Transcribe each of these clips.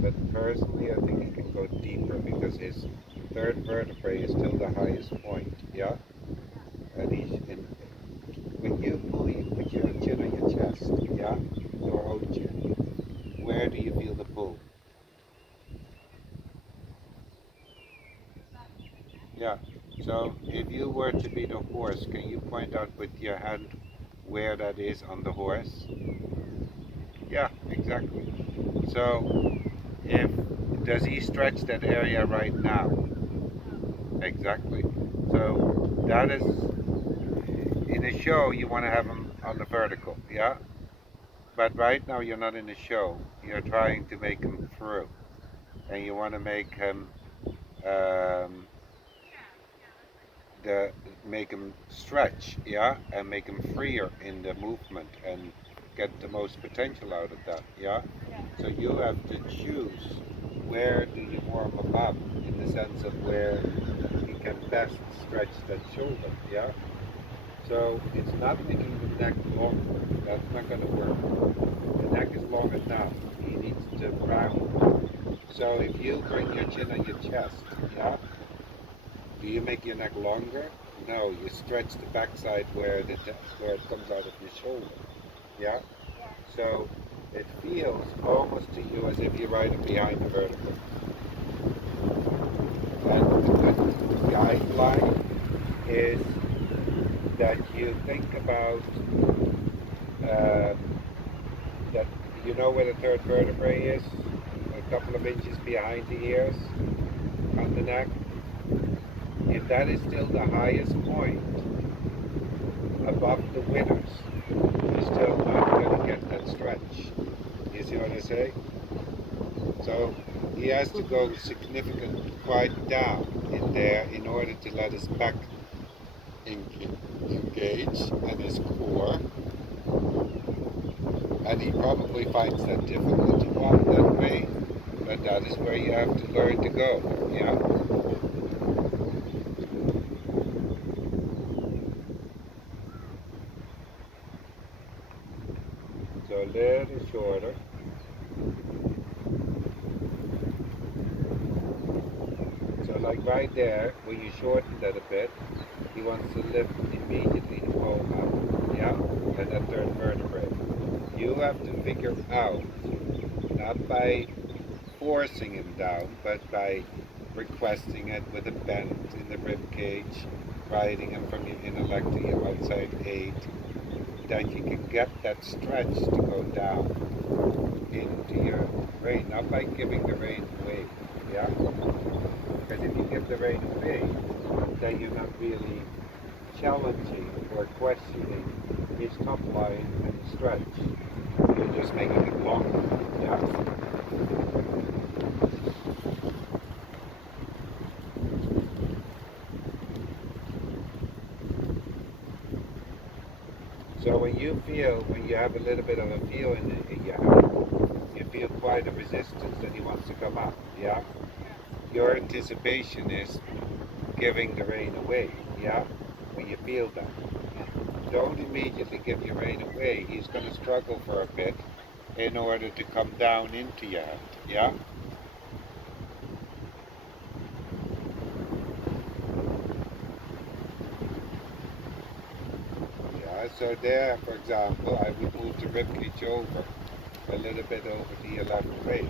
but personally I think he can go deeper because his third vertebrae is still the highest point, yeah? And he's in, when you pull, you put your chin on your chest, yeah? Your whole chin. Where do you feel the pull? Yeah. So if you were to be the horse, can you point out with your hand where that is on the horse? Yeah, exactly. So if does he stretch that area right now? Exactly. So that is in a show you want to have him on the vertical, yeah? But right now you're not in a show. You're trying to make him through, and you want to make him um, the make him stretch, yeah, and make him freer in the movement and get the most potential out of that, yeah. So you have to choose where do you warm him up in the sense of where he can best stretch that shoulder, yeah. So it's not making the neck longer. That's not going to work. The neck is long enough. He needs to round. So if you bring your chin on your chest, yeah, do you make your neck longer? No, you stretch the backside where it comes out of your shoulder. Yeah? So it feels almost to you as if you're riding behind the vertical. And a good guideline is that you think about uh, that you know where the third vertebrae is, a couple of inches behind the ears on the neck. If that is still the highest point above the withers, you're still not going to get that stretch. You see what I say? So he has to go significantly quite down in there in order to let his back engage and his core. And he probably finds that difficult to walk that way, but that is where you have to learn to go. Yeah. So a little shorter. So like right there, when you shorten that a bit, he wants to lift immediately the pole up, yeah, and that third vertebrae. You have to figure out, not by forcing him down, but by requesting it with a bend in the rib cage, riding him from your inner leg to your outside eight, that you can get that stretch to go down into your rein, not by giving the rein away, yeah? Because if you give the rein away, then you're not really challenging or questioning his top line and stretch. You're just making it longer. Yeah. So when you have a little bit of a feel in your hand, you feel quite a resistance that he wants to come up. Yeah. Your anticipation is giving the rein away. Yeah. When you feel that. Don't immediately give your rein away. He's going to struggle for a bit in order to come down into your hand. Yeah? Yeah, so there, for example, I would move the ribcage over, a little bit over to your left leg.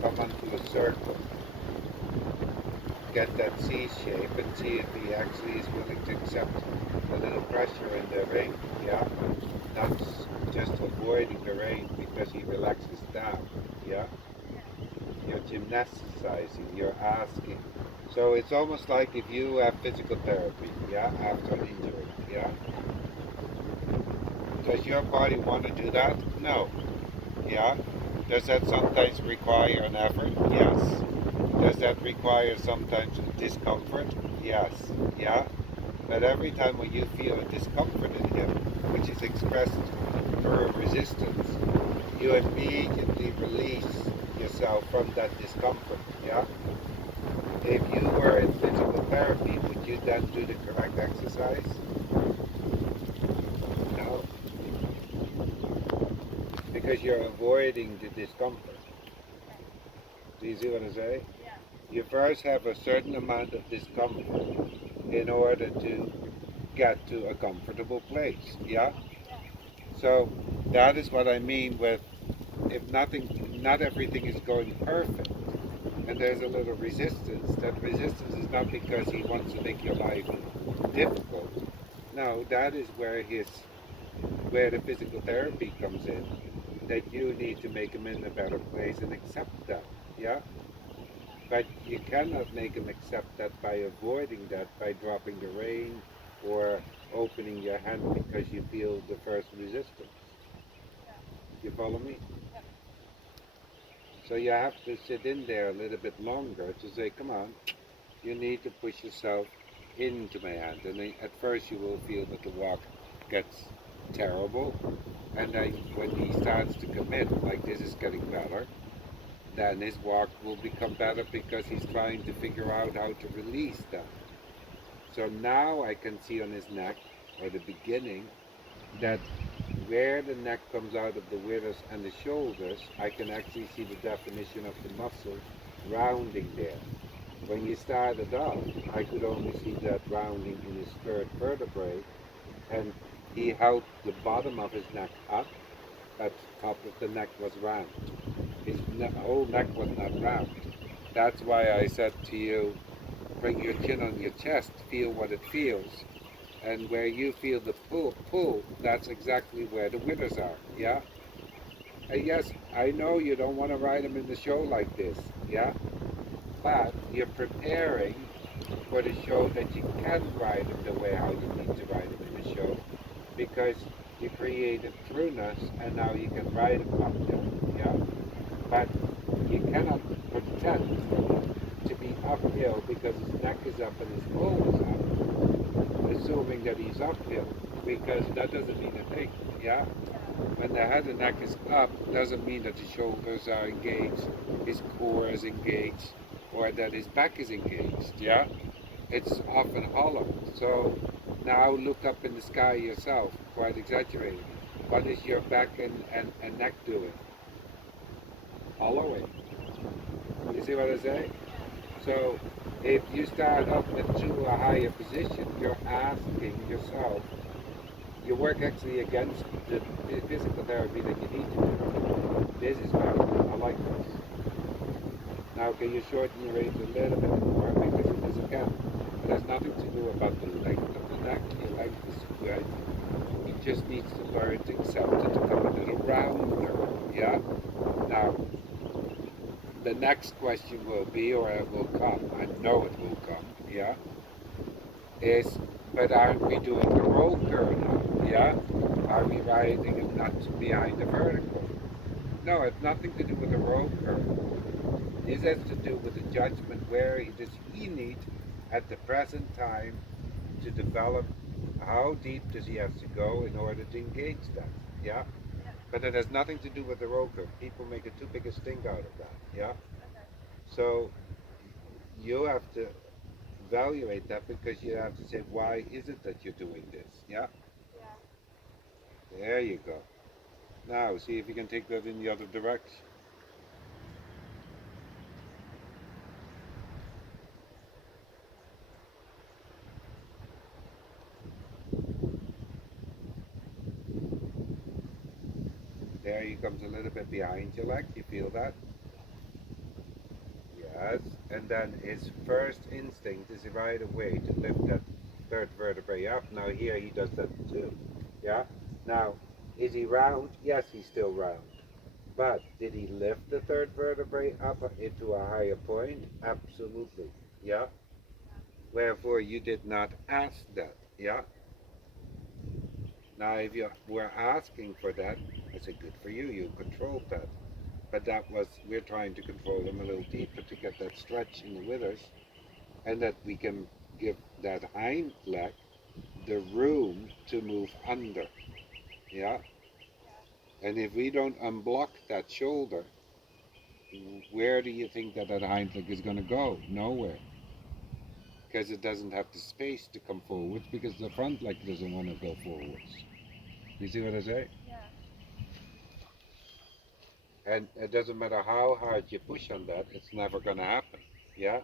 Come onto a circle. Get that C shape and see if he actually is willing to accept a little pressure in the ring. Yeah? Not just avoiding the rein because he relaxes down. Yeah? You're gymnasticizing, you're asking. So it's almost like if you have physical therapy, yeah, after an injury, yeah. Does your body want to do that? No. Yeah. Does that sometimes require an effort? Yes. Does that require sometimes discomfort? Yes. Yeah. But every time when you feel a discomfort in him, which is expressed through resistance, you immediately release yourself from that discomfort. Yeah. If you were in physical therapy, would you then do the correct exercise? No, because you're avoiding the discomfort. Do you see what I say? You first have a certain amount of discomfort in order to get to a comfortable place. Yeah? So that is what I mean with if nothing, not everything is going perfect, and there's a little resistance, that resistance is not because he wants to make your life difficult. No, that is where the physical therapy comes in. That you need to make him in a better place and accept that. Yeah? But you cannot make him accept that by avoiding that, by dropping the rein or opening your hand because you feel the first resistance. You follow me? So you have to sit in there a little bit longer to say, come on, you need to push yourself into my hand. And then at first you will feel that the walk gets terrible. And then when he starts to commit, like this is getting better, then his walk will become better because he's trying to figure out how to release that. So now I can see on his neck, or the beginning, that where the neck comes out of the withers and the shoulders, I can actually see the definition of the muscle rounding there. When you started off, I could only see that rounding in his third vertebrae, and he held the bottom of his neck up, but the top of the neck was round. His whole neck was not round. That's why I said to you, bring your chin on your chest, feel what it feels. And where you feel the pull, that's exactly where the withers are, yeah? And yes, I know you don't want to ride him in the show like this, yeah? But you're preparing for the show that you can ride him the way how you need to ride him in the show because you created trueness and now you can ride him uphill, yeah? But you cannot pretend to be uphill because his neck is up and his pole is up, assuming that he's uphill, because that doesn't mean a thing, yeah? When the head and neck is up, doesn't mean that the shoulders are engaged, his core is engaged, or that his back is engaged, yeah? It's often hollow. So now look up in the sky yourself, quite exaggerated. What is your back and neck doing? Hollowing. You see what I say? So if you start up into a higher position, you're asking yourself, you work actually against the physical therapy that you need to do. This is better. I like this. Now can you shorten your range a little bit more because it is again. It has nothing to do about the length of the neck. Your length is good. He just needs to learn to accept it to come a little rounder. Yeah? Now the next question will be, or it will come, I know it will come, yeah, is, but aren't we doing the roll curve now? Yeah? Are we riding it not behind the vertical? No, it's nothing to do with the roll curve. This has to do with the judgment where does he need at the present time to develop how deep does he have to go in order to engage that. Yeah? But it has nothing to do with the roll curve. People make a too big a stink out of that. Yeah? So you have to evaluate that because you have to say, why is it that you're doing this? Yeah? There you go. Now, see if you can take that in the other direction. There he comes a little bit behind your leg. You feel that? Yes. And then his first instinct is right away to lift that third vertebrae up. Now here he does that too. Yeah? Now, is he round? Yes, he's still round. But did he lift the third vertebrae up into a higher point? Absolutely. Yeah? Wherefore you did not ask that. Yeah? Now if you were asking for that, I said good for you, you controlled that. But that was, we're trying to control them a little deeper to get that stretch in the withers and that we can give that hind leg the room to move under. Yeah? And if we don't unblock that shoulder, where do you think that that hind leg is going to go? Nowhere. Because it doesn't have the space to come forwards because the front leg doesn't want to go forwards. You see what I say? And it doesn't matter how hard you push on that, it's never going to happen. Yeah?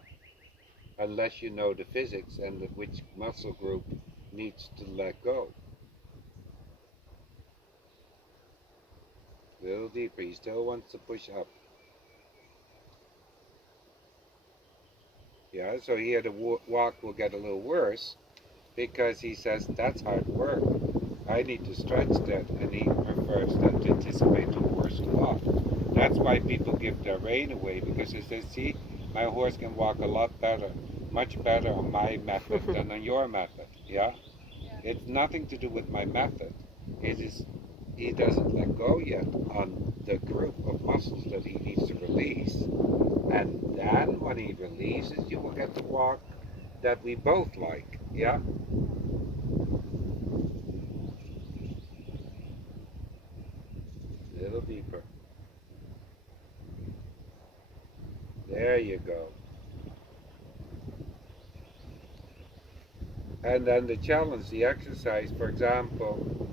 Unless you know the physics and which muscle group needs to let go. A little deeper. He still wants to push up. Yeah? So here the walk will get a little worse because he says that's hard work. I need to stretch that, and he prefers then to anticipate the worst walk. That's why people give their rein away because they say, see, my horse can walk a lot better, much better on my method than on your method. Yeah? It's nothing to do with my method. It is he doesn't let go yet on the group of muscles that he needs to release. And then when he releases, you will get the walk that we both like. Yeah? A little deeper. There you go. And then the challenge, the exercise, for example,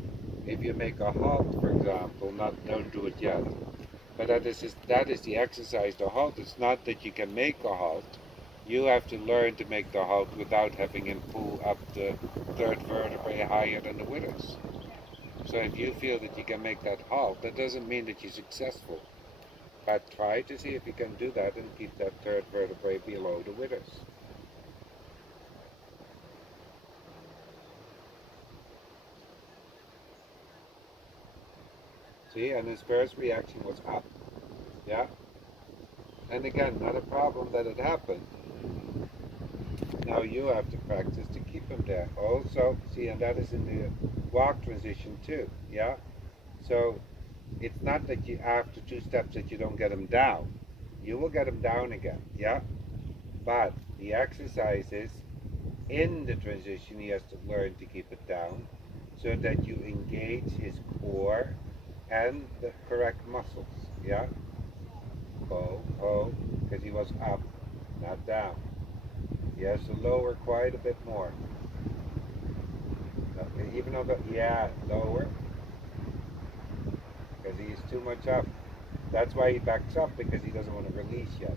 if you make a halt, for example, not don't do it yet. But that is the exercise, the halt. It's not that you can make a halt. You have to learn to make the halt without having him pull up the third vertebrae higher than the withers. So if you feel that you can make that halt, that doesn't mean that you're successful. But try to see if you can do that and keep that third vertebrae below the withers. See, and his first reaction was up. Yeah? And again, not a problem that it happened. Now you have to practice to keep him there. Also, see, and that is in the walk transition too. Yeah? So it's not that you after two steps that you don't get him down. You will get him down again. Yeah? But the exercise is in the transition he has to learn to keep it down so that you engage his core and the correct muscles. Yeah? Oh, because he was up, not down. He has to lower quite a bit more. Even though yeah, lower, because he's too much up. That's why he backs up, because he doesn't want to release yet.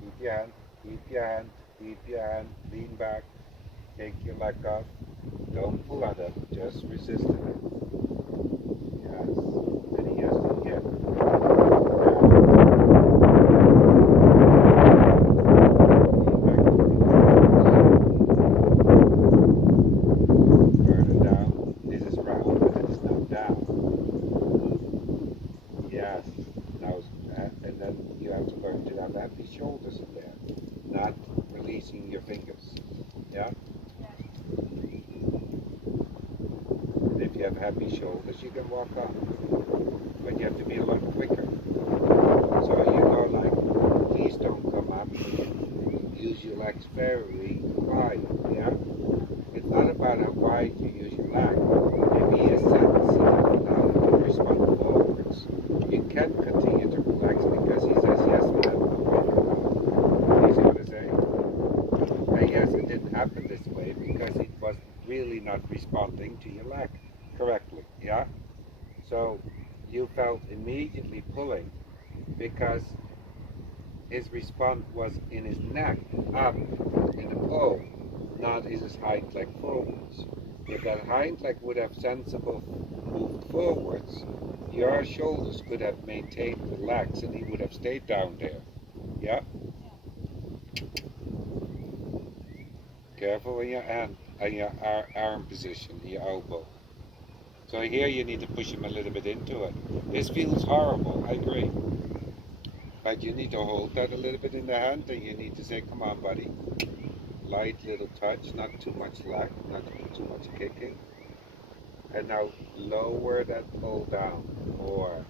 Keep your hand, keep your hand, keep your hand, lean back, take your leg off. Don't pull on it, just resist it. Yes. And he has to get. Further down. This is round, but it is now down. Yes. Now, and then you have to learn to have happy shoulders in there, not releasing your fingers. Yeah? And if you have happy shoulders, you can walk up. But you have to be a lot quicker. So you go like, please don't come up. Use your legs very wide. Yeah? It's not about how wide you use your leg. If he is sensitive enough to respond forwards, you can continue to relax because he says, yes, ma'am, I'm ready now. You see what I'm saying? And yes, it didn't happen this way because it was really not responding to your leg correctly. Yeah? So you felt immediately pulling because his response was in his neck, up in the pull, not in his hind leg forwards. If that hind leg would have sensible moved forwards, your shoulders could have maintained the legs and he would have stayed down there. Yeah? Careful in your hand and your arm position, your elbow. So here you need to push him a little bit into it. This feels horrible, I agree. But you need to hold that a little bit in the hand and you need to say, come on, buddy. Light little touch, not too much lag, not too much kicking. And now lower that pull down more.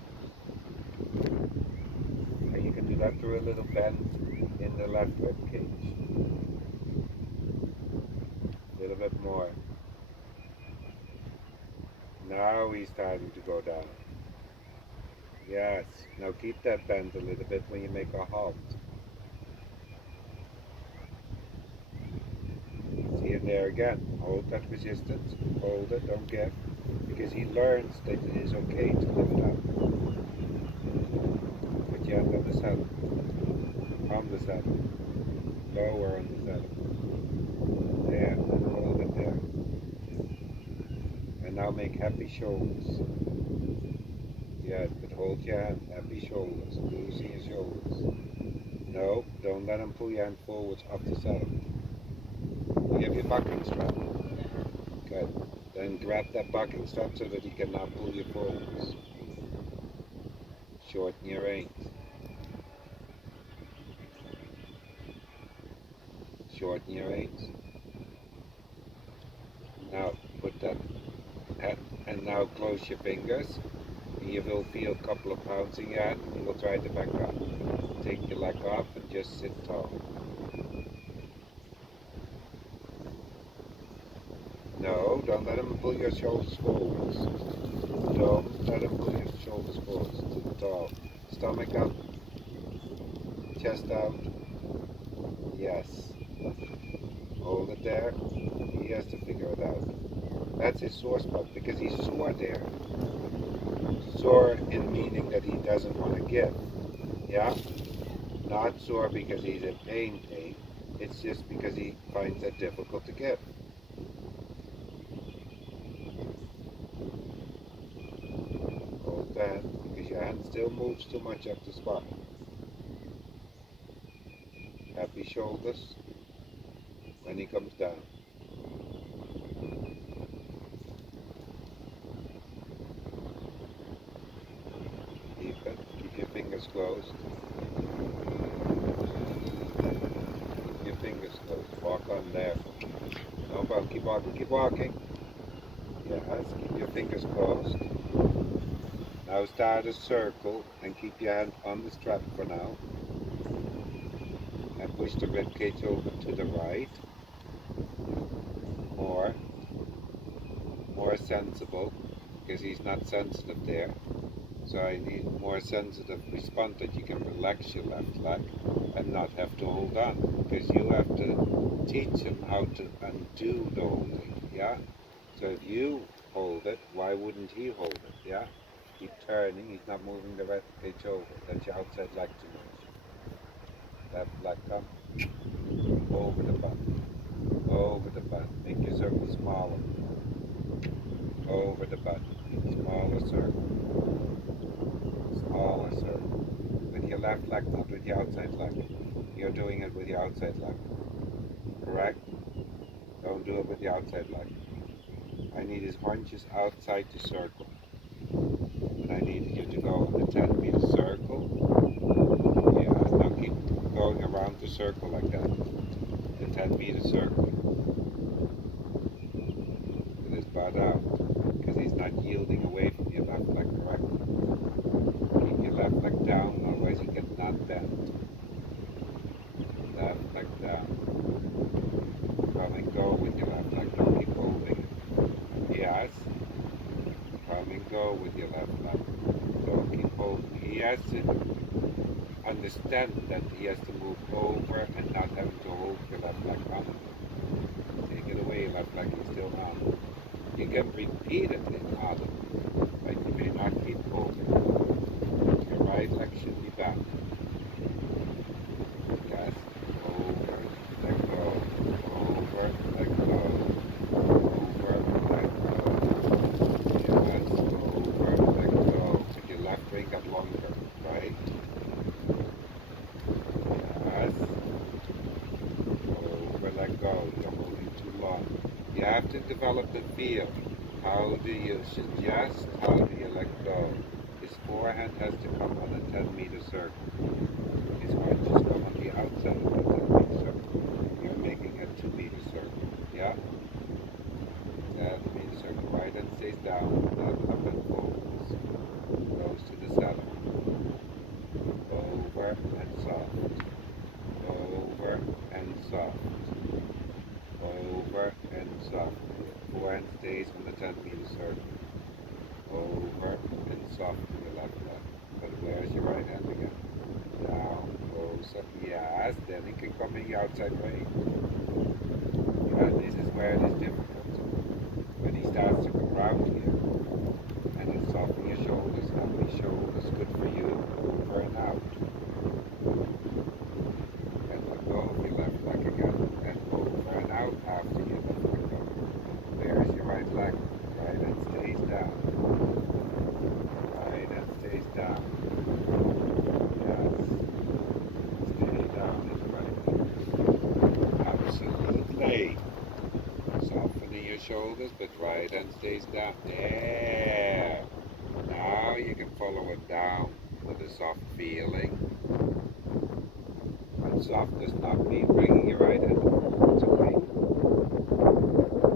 And you can do that through a little bend in the left rib cage. A little bit more. Now he's starting to go down. Yes. Now keep that bend a little bit when you make a halt. See it there again. Hold that resistance. Hold it. Don't give. because he learns that it is okay to lift up. Put your hand on the saddle, lower on the saddle. There, hold it there. And now make happy shoulders. Yeah, but hold your hand, happy shoulders, loosen your shoulders. No, don't let him pull your hand forwards off the saddle. You have your buckling strap. Good. Then grab that buckling strap so that he can now pull you forwards. Shorten your reins. Shorten your reins. Now put that head and now close your fingers. And you will feel a couple of pounds in your hand and you will try to back up. Take your leg off and just sit tall. No, don't let him pull your shoulders forwards. Don't let him pull your shoulders forwards. Sit tall. Stomach up. Chest out. Yes. Hold it there. He has to figure it out. That's his sore spot because he's sore there. Sore in meaning that he doesn't want to give. Yeah? Not sore because he's in pain. It's just because he finds it difficult to give. Hold that because your hand still moves too much up the spine. Happy shoulders when he comes down. Keep it. Keep your fingers closed. Keep your fingers closed. Walk on there. No problem. Keep walking. Keep walking. Yes. Keep your fingers closed. Now start a circle and keep your hand on the strap for now. And push the rib cage over to the right. More sensible, because he's not sensitive there. So I need more sensitive response that you can relax your left leg and not have to hold on, because you have to teach him how to undo the holding, yeah? So if you hold it, why wouldn't he hold it, yeah? Keep turning, he's not moving the rib cage over. That's your outside leg too much. Left leg up, over the butt, over the butt. Make your circle smaller. Over the butt, smaller circle, smaller circle. With your left leg, not with your outside leg. You're doing it with your outside leg. Correct? Don't do it with the outside leg. I need his haunches outside the circle. And I need you to go on the 10-meter circle. Yeah, now keep going around the circle like that. The 10-meter circle. With his butt out. Because he's not yielding away from your left leg correctly. Keep your left leg down, otherwise he cannot bend. Left leg down. Come and go with your left leg, don't keep holding it. Yes. Come and go with your left leg. Don't keep holding. He has to understand that he has to move over and not having to hold your left leg on. Take it away, left leg is still on. You can repeat it in autumn, but you may not keep holding. Your right leg should be back. Yes. Over, let go. Over, let go. Over, let go. Yes. Over, let go. Make your left wing get longer. Right. Yes. Over, let go. You're holding too long. You have to develop the feel. How do you suggest? How do you let go? His forehand has to come on a 10-meter circle. His heart just come on the outside of the 10-meter circle. You're making a 2-meter circle. Yeah? 10-meter circle. Right hand stays down. Left up and forwards. Goes to the center. Over and soft. Over and soft. Over and soft. Forehand stays on the 10-meter circle. Over and soft to the left leg. But where's your right hand again? Down, close up. Yes, then it can come in the outside way. Yeah, this is where it is difficult. When he starts to come round here, but right hand stays down. There. Now you can follow it down with a soft feeling. And soft does not mean bringing your right hand forwards away.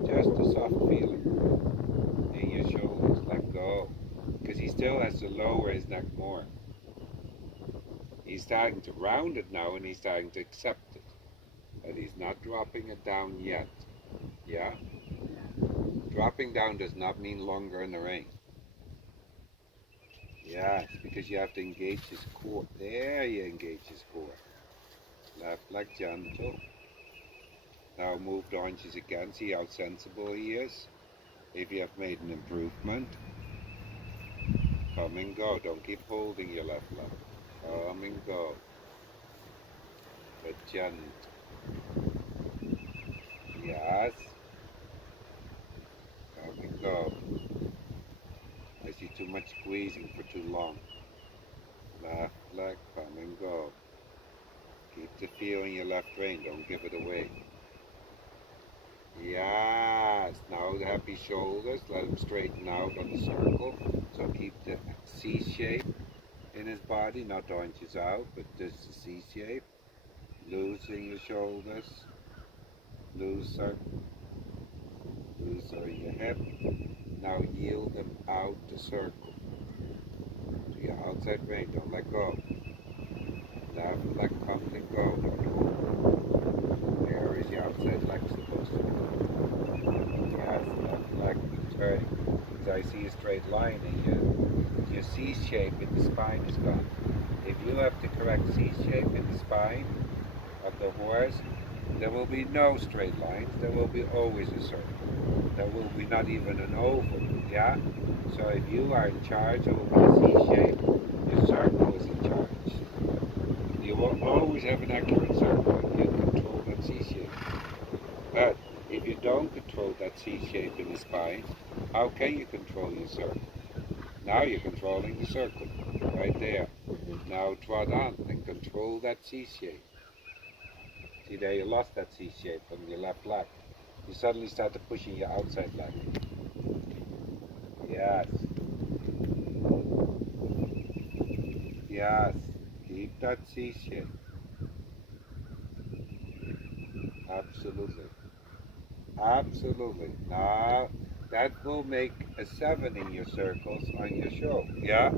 Just a soft feeling in your shoulders. Let go. Because he still has to lower his neck more. He's starting to round it now and he's starting to accept it. But he's not dropping it down yet. Yeah? Dropping down does not mean longer in the rein. Yes, because you have to engage his core. There you engage his core. Left leg gentle. Now move the haunches again. See how sensible he is? If you have made an improvement. Come and go. Don't keep holding your left leg. Come and go. But gentle. Yes. Come and go. I see too much squeezing for too long. Left leg, come and go. Keep the feel in your left rein, don't give it away. Yes, now the happy shoulders, let him straighten out on the circle. So keep the C shape in his body, not the haunches out, but just the C shape. Loosen your shoulders, looser your hip. Now yield them out the circle. To your outside rein, don't let go. Left leg comes and go, don't hold. Where is your outside leg supposed to go? Yes, left leg turning. Because I see a straight line in your C shape in the spine is gone. If you have the correct C shape in the spine of the horse, there will be no straight lines, there will be always a circle. There will be not even an oval, yeah? So if you are in charge over the C shape, your circle is in charge. You will always have an accurate circle if you control that C shape. But if you don't control that C shape in the spine, how can you control your circle? Now you're controlling the circle, right there. Now trot on and control that C shape. See there, you lost that C shape from your left leg. You suddenly started pushing your outside leg. Yes. Yes. Keep that C shape. Absolutely. Absolutely. Now, that will make a 7 in your circles on your show. Yeah?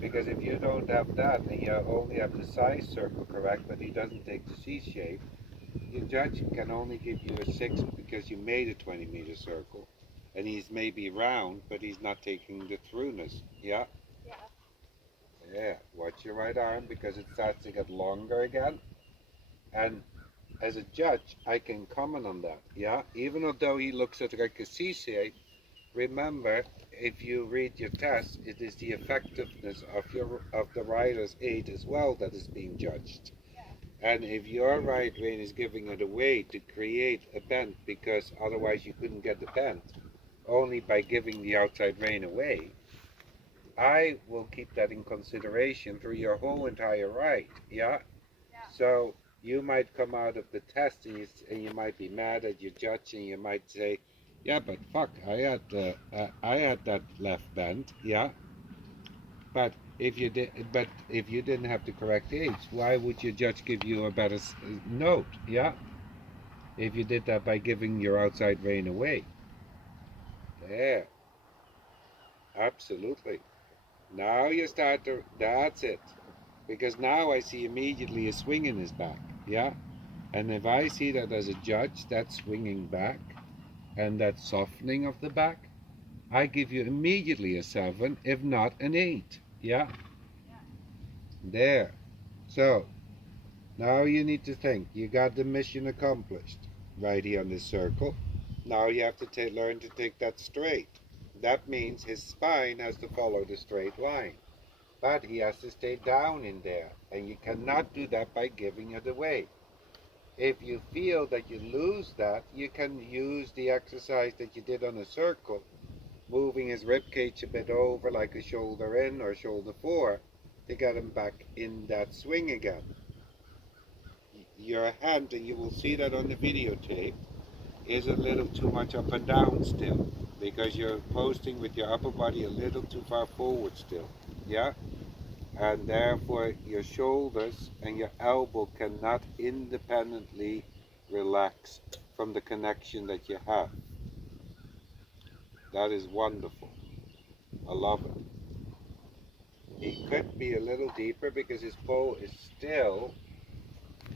Because if you don't have that and you only have the size circle correct, but he doesn't take the C shape, your judge can only give you a 6 because you made a 20-meter circle. And he's maybe round, but he's not taking the throughness. Yeah? Yeah. Watch your right arm because it starts to get longer again. And as a judge, I can comment on that. Yeah? Even though he looks at like a C shape, remember, if you read your test, it is the effectiveness of the rider's aid as well that is being judged. And if your right rein is giving it away to create a bend, because otherwise you couldn't get the bend, only by giving the outside rein away, I will keep that in consideration through your whole entire ride. Yeah? So you might come out of the test and you might be mad at your judge and you might say, yeah, but fuck, I had that left bend, yeah. But if you didn't have the correct age, why would your judge give you a better note, yeah? If you did that by giving your outside rein away, there, absolutely. Now you start to. That's it, because now I see immediately a swing in his back, yeah. And if I see that as a judge, that swinging back and that softening of the back, I give you immediately a 7, if not an 8. Yeah? There. So, now you need to think. You got the mission accomplished right here on this circle. Now you have to learn to take that straight. That means his spine has to follow the straight line. But he has to stay down in there. And you cannot do that by giving it away. If you feel that you lose that, you can use the exercise that you did on a circle, moving his rib cage a bit over like a shoulder in or shoulder 4 to get him back in that swing again. Your hand, and you will see that on the videotape, is a little too much up and down still, because you're posting with your upper body a little too far forward still, yeah? And therefore your shoulders and your elbow cannot independently relax from the connection that you have. That is wonderful. I love it. He could be a little deeper because his bow is still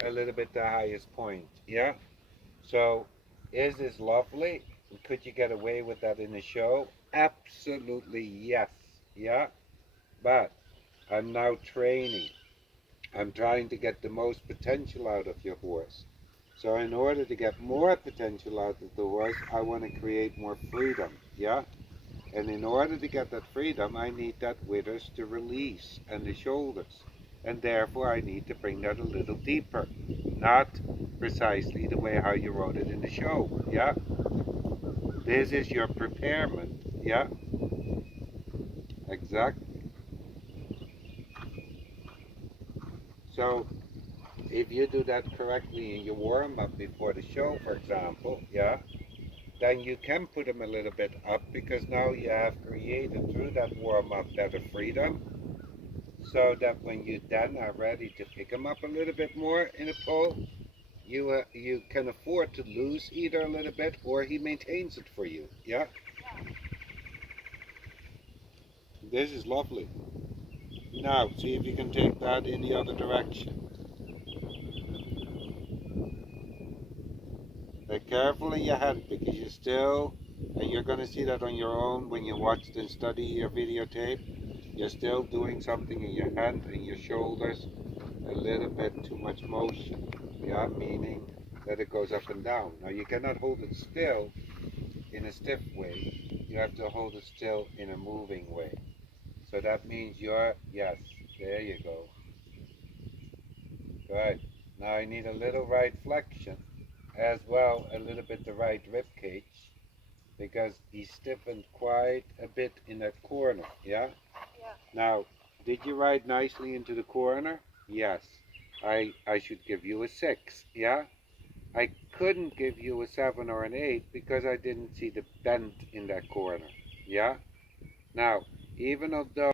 a little bit the highest point, yeah? So, is this lovely? Could you get away with that in a show? Absolutely yes, yeah? But I'm now training. I'm trying to get the most potential out of your horse. So in order to get more potential out of the horse, I want to create more freedom, yeah? And in order to get that freedom, I need that withers to release and the shoulders. And therefore I need to bring that a little deeper. Not precisely the way how you wrote it in the show, yeah? This is your preparement, yeah? Exactly. So if you do that correctly in your warm up before the show, for example, yeah, then you can put them a little bit up because now you have created through that warm up better freedom, so that when you then are ready to pick them up a little bit more in a pole, you can afford to lose either a little bit or he maintains it for you. Yeah, this is lovely. Now see if you can take that in the other direction. Be careful in your hand because you still, and you're going to see that on your own when you watch and study your videotape, you're still doing something in your hand and your shoulders, a little bit too much motion. Yeah, meaning that it goes up and down. Now you cannot hold it still in a stiff way. You have to hold it still in a moving way. So that means you're, yes, there you go. Good. Now I need a little right flexion, as well a little bit the right rib cage, because he stiffened quite a bit in that corner, yeah? Yeah. Now, did you ride nicely into the corner? Yes. I should give you a 6, yeah? I couldn't give you a 7 or an 8 because I didn't see the bend in that corner, yeah? Now, even although